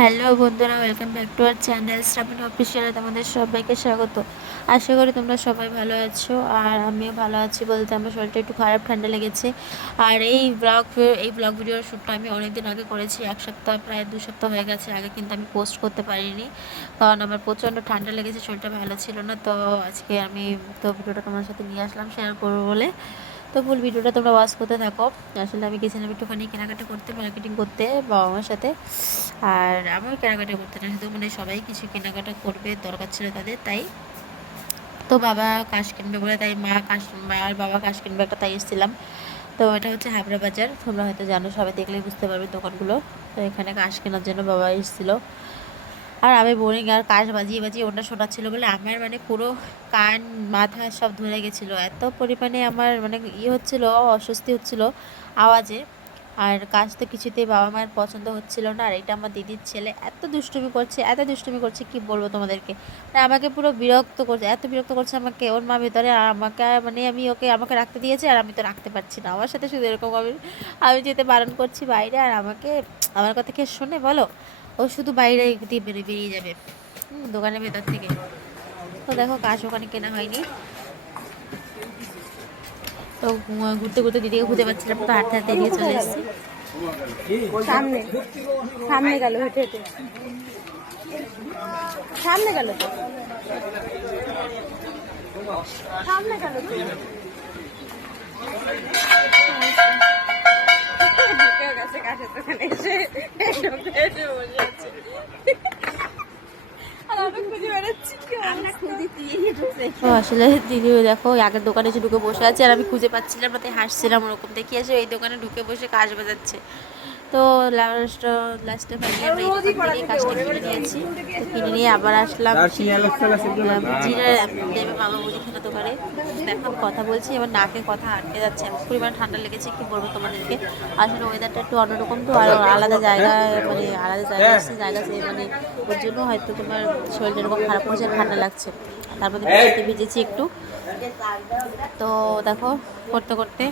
Hello বন্ধুরা welcome back to our channel Shrabon অফিসিয়ালে তোমাদের সবাইকে স্বাগত। আশা করি তোমরা সবাই ভালো আছো, আর আমিও ভালো আছি বলতে আমার শরীরটা একটু খারাপ ঠান্ডা লেগেছে। আর এই ব্লগ এই ব্লগ ভিডিওর শ্যুটটা আমি অনেকদিন আগে করেছি, এক সপ্তাহ, প্রায় দু সপ্তাহ হয়ে গেছে, আগে কিন্তু আমি পোস্ট করতে পারিনি। কারণ আমার প্রচণ্ড ঠান্ডা লেগেছে, শরীরটা ভালো ছিল না, তো আজকে আমি তো ভিডিওটা তোমার সাথে নিয়ে আসলাম শেয়ার করব বলে। তো ফুল ভিডিওটা তোমরা ওয়াচ করতে থাকো। আসলে আমি গেছিলাম একটুখানি কেনাকাটা করতে মার্কেটিং করতে, বাবা মার সাথে। আর আমার কেনাকাটা করতে না, শুধু মানে সবাই কিছু কেনাকাটা করবে, দরকার ছিল তাদের, তাই। তো বাবা কাশ কিনবে বলে, তাই মা কাশ, মা আর বাবা কাশ কিনবে একটা তাই এসেছিলাম। তো এটা হচ্ছে হাবড়া বাজার, তোমরা হয়তো জানো, সবাই দেখলেই বুঝতে পারবে দোকানগুলো। তো এখানে কাশ কেনার জন্য বাবা এসেছিল। আর আমি বোরিং আর কাশ বাজিয়ে বাজিয়ে ওটা শোনাচ্ছিল বলে আমার মানে পুরো কান, মাথা সব ধরে গেছিল। এত পরিমাণে আমার মানে ইয়ে হচ্ছিল, অস্বস্তি হচ্ছিল আওয়াজে। আর কাজ তো কিছুতেই বাবা মায়ের পছন্দ হচ্ছিল না, আর এটা আমার দিদির ছেলে এত দুষ্টুমি করছে, এত দুষ্টুমি করছে, কি বলব তোমাদেরকে? মানে আমাকে পুরো বিরক্ত করছে, এত বিরক্ত করছে আমাকে, ওর মা ভিতরে আর আমাকে মানে আমি ওকে, আমাকে রাখতে দিয়েছে, আর আমি তো রাখতে পারছি না। আমার সাথে শুধু এরকম আমি আমি যেতে বারণ করছি বাইরে, আর আমাকে, আমার কথা কে শোনে বলো? ও শুধু বাইরে দিয়ে বেরিয়ে বেরিয়ে যাবে। দোকানের ভেতর থেকে। তো দেখো কাজ ওখানে কেনা হয়নি। তো ঘুরতে ঘুরতে দিদিকে খুঁজে পাচ্ছিলাম, তো হাঁটতে হাঁটতে এদিকে চলে এসেছি। সামনে সামনে গেল হেঁটে হেঁটে। সামনে গেল সামনে গেল আসলে দিদি দেখো আগের দোকানে এসে ঢুকে বসে আছে আর আমি খুঁজে পাচ্ছিলাম তাই হাসছিলাম ওরকম। দেখি আসে এই দোকানে ঢুকে বসে কাজ বাজাচ্ছে। তো লাস্ট লাস্টে ফাইনালি আমরা এই দোকান থেকে কাজটা কিনে নিয়েছি তো কিনে নিয়ে আবার আসলাম। দেবে বাবা মুদিখানা দোকানে। দেখলাম কথা বলছি, এবার নাকে কথা আটকে যাচ্ছে। এমন পরিমাণ ঠান্ডা লেগেছে, কি বলব তোমাদেরকে? আসলে ওয়েদারটা একটু অন্যরকম তো, আর আলাদা জায়গা মানে আলাদা জায়গা এসছে জায়গা সে মানে ওর জন্য হয়তো তোমার শরীরটা এরকম খারাপ আর ঠান্ডা লাগছে। তার মধ্যে বৃষ্টিতে ভিজেছি একটু। তো দেখো করতে করতে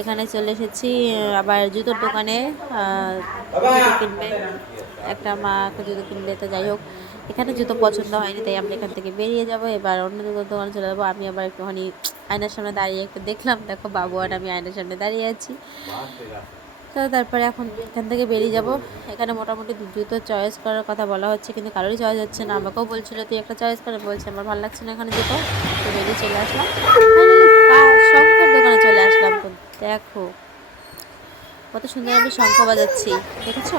এখানে চলে এসেছি আবার জুতোর দোকানে জুতো কিনবে। একটা মা একটা জুতো কিনবে তো যাই হোক এখানে জুতো পছন্দ হয়নি তাই আমরা এখান থেকে বেরিয়ে যাব। এবার অন্য জুতোর দোকানে চলে যাব। আমি আবার একটুখানি আয়নার সামনে দাঁড়িয়ে একটু দেখলাম দেখো বাবু আর আমি আয়নার সামনে দাঁড়িয়ে আছি। তো তারপরে এখন এখান থেকে বেরিয়ে যাব। এখানে মোটামুটি দু- জুতো চয়েস করার কথা বলা হচ্ছে, কিন্তু কারোরই চয়েস হচ্ছে না। আমাকেও বলছিল, তুই একটা চয়েস করে। বলছে, আমার ভালো লাগছে না এখানে জুতো তো বেরিয়ে চলে আসলাম। শঙ্কর দোকানে চলে আসলাম। তো দেখো, কত সুন্দর আমি শঙ্খ বাজাচ্ছি। দেখেছ?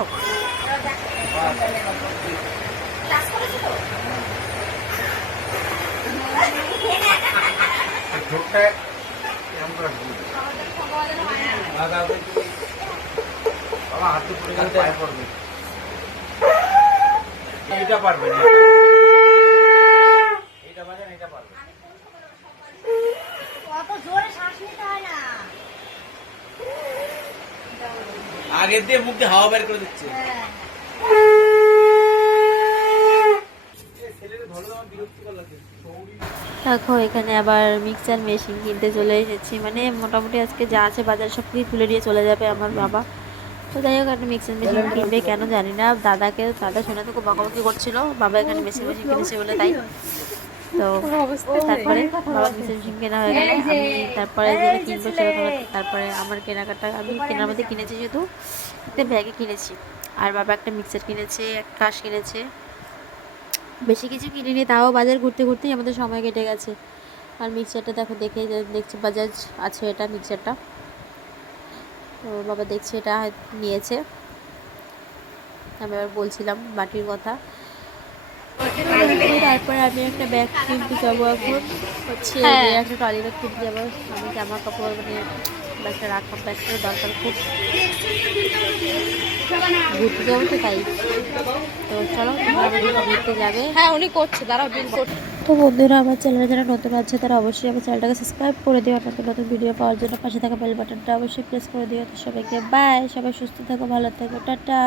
দেখেছ পারবে আগের দিয়ে মুখ দিয়ে হাওয়া বের করে দিচ্ছে দেখো, এখানে আবার মিক্সার মেশিন কিনতে চলে এসেছি। মানে মোটামুটি আজকে যা আছে বাজার সব কিছু তুলে নিয়ে চলে যাবে আমার বাবা। তো যাই হোক একটা মিক্সার মেশিন কিনবে কেন জানি না। দাদাকে দাদা শুনে তো খুব বকাবকি করছিল। বাবা এখানে মেশিন মেশিন কিনেছে বলে তাই। তো তারপরে বাবা মেশিন মেশিন কেনা হয়ে গেল। আমি তারপরে যেটা কিনবো সেটা তারপরে আমার কেনাকাটা আমি কেনার মধ্যে কিনেছি শুধু একটা ব্যাগে কিনেছি। আর বাবা একটা মিক্সার কিনেছে একটা কাশ কিনেছে। বেশি কিছু কিনিনি তাও বাজার ঘুরতে ঘুরতেই আমাদের সময় কেটে গেছে। আর মিক্সারটা দেখো দেখে দেখছি বাজাজ আছে এটা মিক্সারটা তো বাবা দেখছি এটা নিয়েছে। আমি আবার বলছিলাম বাটির কথা। তারপরে আমি একটা ব্যাগ কিনতে যাব এখন। হচ্ছে হ্যাঁ। একটা ট্রলি ব্যাগ কিনতে যাব। আমি জামা কাপড় মানে ব্যাগটা রাখা ব্যাগটা দরকার খুব। ঘুরতে যাব তো তাই। তো চলো ঘুরতে যাবে। হ্যাঁ উনি করছে দাঁড়াও বিল করছে। তো বন্ধুরা, আমার চ্যানেলে যারা নতুন আছে, তারা অবশ্যই আমার চ্যানেলটাকে সাবস্ক্রাইব করে দিও। নতুন নতুন ভিডিও পাওয়ার জন্য পাশে থাকা বেল বাটনটা অবশ্যই প্রেস করে দিও। তো সবাইকে বাই সবাই সুস্থ থাকো, ভালো থাকো, টাটা।